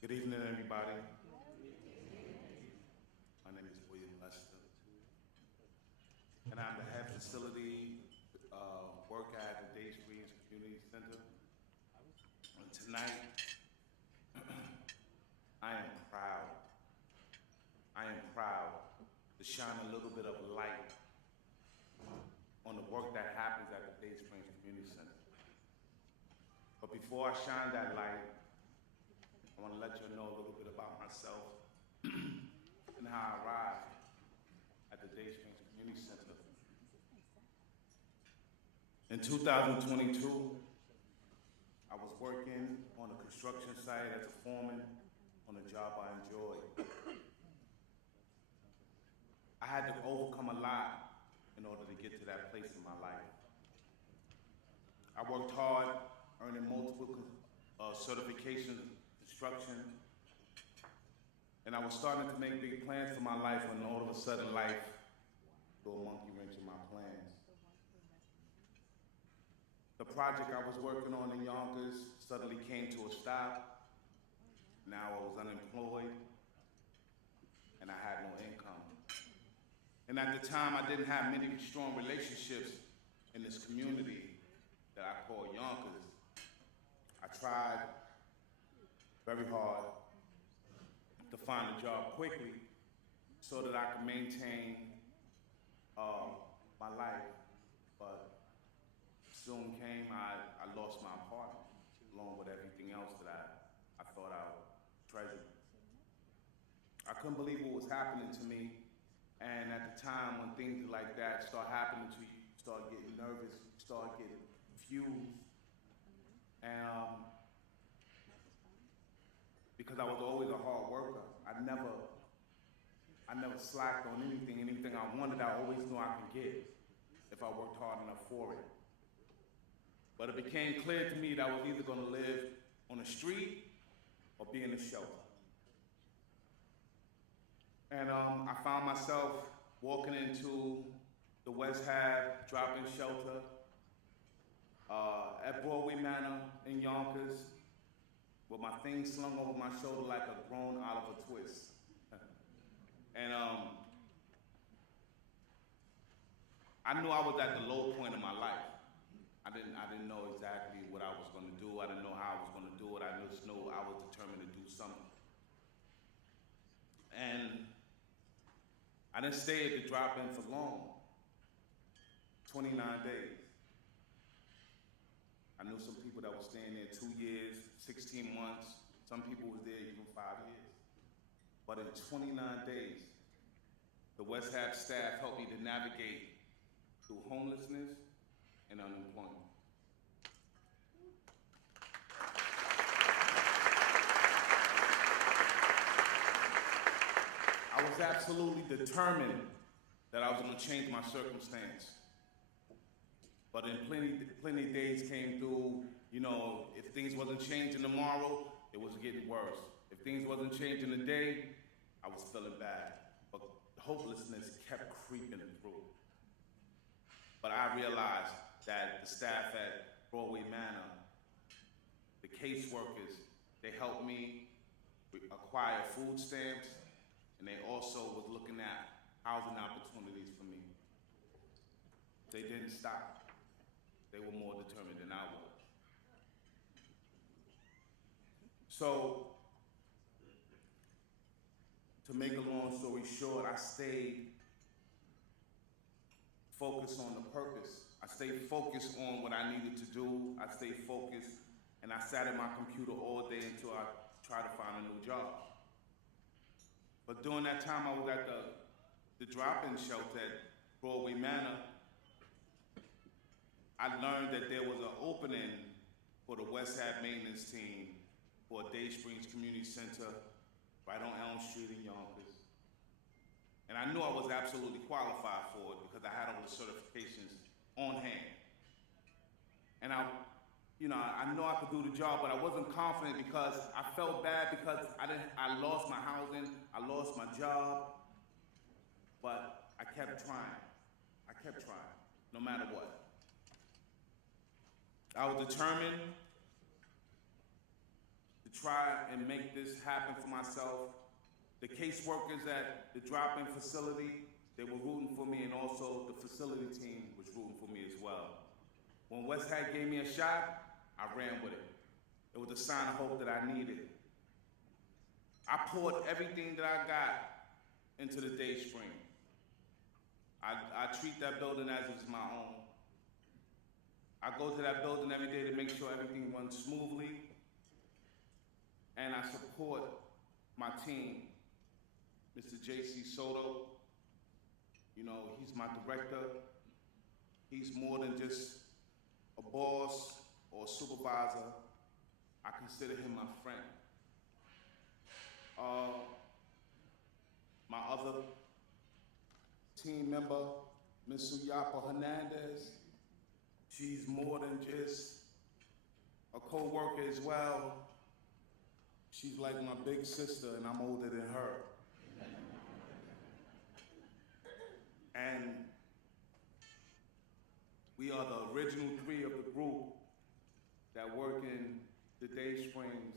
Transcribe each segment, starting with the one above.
Good evening, everybody. My name is William Lester, and I'm the head facility work at the Day Springs Community Center. And tonight, I am proud. I am proud to shine a little bit of light on the work that happens at the Day Springs Community Center. But before I shine that light, I want to let you know a little bit about myself and how I arrived at the Day Springs Community Center. In 2022, I was working on a construction site as a foreman on a job I enjoyed. I had to overcome a lot in order to get to that place in my life. I worked hard, earning multiple certifications, construction, and I was starting to make big plans for my life when all of a sudden life threw a monkey wrench in my plans. The project I was working on in Yonkers suddenly came to a stop. Now I was unemployed and I had no income. And at the time, I didn't have many strong relationships in this community that I call Yonkers. I tried very hard to find a job quickly so that I could maintain my life, but soon came, I lost my apartment along with everything else that I thought I treasured. I couldn't believe what was happening to me, and at the time when things like that start happening to you, you start getting nervous, you start getting confused, and because I was always a hard worker, I never slacked on anything I wanted, I always knew I could get if I worked hard enough for it. But it became clear to me that I was either going to live on the street or be in a shelter. And I found myself walking into the Westhab drop-in shelter at Broadway Manor in Yonkers with my things slung over my shoulder like a grown Oliver Twist. And I knew I was at the low point of my life. I didn't know exactly what I was going to do. I didn't know how I was going to do it. I just knew I was determined to do something. And I didn't stay at the drop-in for long, 29 days. I knew some people that were staying there 2 years, 16 months. Some people was there even 5 years. But in 29 days, the Westhab staff helped me to navigate through homelessness and unemployment. I was absolutely determined that I was going to change my circumstance. But in plenty of days came through, if things wasn't changing tomorrow, it was getting worse. If things wasn't changing today, I was feeling bad. But hopelessness kept creeping through. But I realized that the staff at Broadway Manor, the caseworkers, they helped me acquire food stamps, and they also was looking at housing opportunities for me. They didn't stop. They were more determined than I was. So, to make a long story short, I stayed focused on the purpose. I stayed focused on what I needed to do. I stayed focused, and I sat at my computer all day until I tried to find a new job. But during that time, I was at the drop-in shelter at Broadway Manor. I learned that there was an opening for the Westhab maintenance team for Day Springs Community Center right on Elm Street in Yonkers. And I knew I was absolutely qualified for it because I had all the certifications on hand. And I know I could do the job, but I wasn't confident because I felt bad because I lost my housing, I lost my job, but I kept trying. No matter what. I was determined to to try and make this happen for myself. The caseworkers at the drop-in facility, they were rooting for me, and also the facility team was rooting for me as well. When Westhab gave me a shot, I ran with it. It was a sign of hope that I needed. I poured everything that I got into the day spring. I treat that building as if it's my own. I go to that building every day to make sure everything runs smoothly, and I support my team. Mr. J.C. Soto, you know, he's my director. He's more than just a boss or a supervisor. I consider him my friend. My other team member, Ms. Suyapa Hernandez, she's more than just a co-worker as well. She's like my big sister, and I'm older than her. And we are the original three of the group that work in the Day Springs.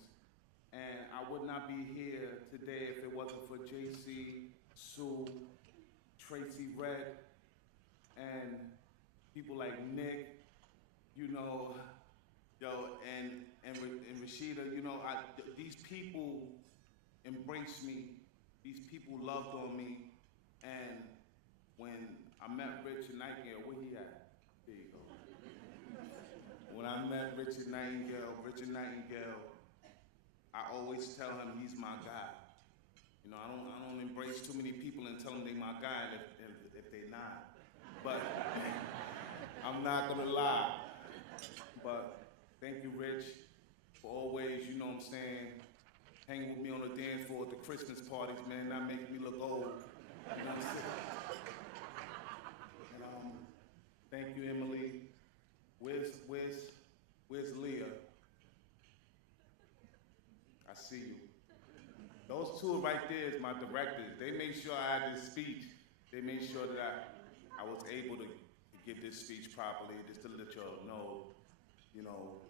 And I would not be here today if it wasn't for JC, Sue, Tracy Red, and people like Nick, you know, and Rashida, you know, these people embraced me. These people loved on me. And when I met Richard Nightingale, where he at? There you go. When I met Richard Nightingale, I always tell him he's my guy. You know, I don't embrace too many people and tell them they my guy if they're not. But I'm not gonna lie. But thank you, Rich, for always, you know what I'm saying, hanging with me on the dance floor at the Christmas parties, man, not making me look old. You know what I'm saying? And, thank you, Emily. Where's Leah? I see you. Those two right there is my directors. They made sure I had this speech. They made sure that I was able to give this speech properly, just to let y'all know, you know,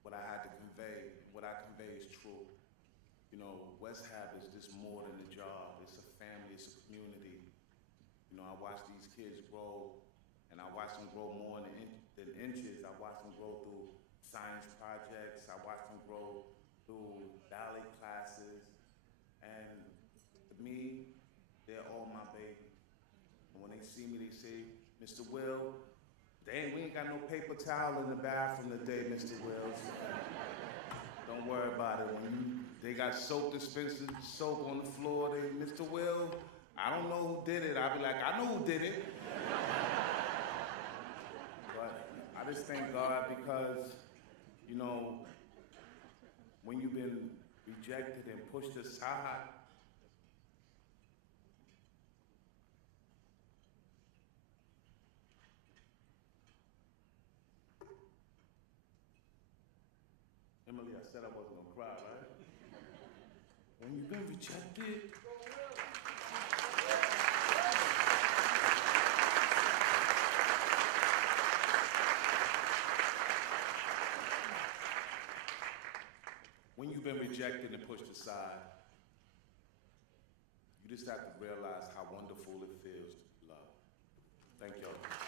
what I had to convey. What I convey is true. You know, Westhab is just more than a job. It's a family, it's a community. You know, I watch these kids grow, and I watch them grow more than inches. I watch them grow through science projects. I watch them grow through ballet classes. And to me, they're all my baby. And when they see me, they say, Mr. Will, dang, we ain't got no paper towel in the bathroom today, Mr. Wills. Don't worry about it. They got soap dispensers, soap on the floor. Mr. Will, I don't know who did it. I'll be like, I know who did it. But I just thank God because, you know, when you've been rejected and pushed aside, Emily, I said I wasn't gonna cry, right? When you've been rejected, and pushed aside, you just have to realize how wonderful it feels to love. Thank y'all.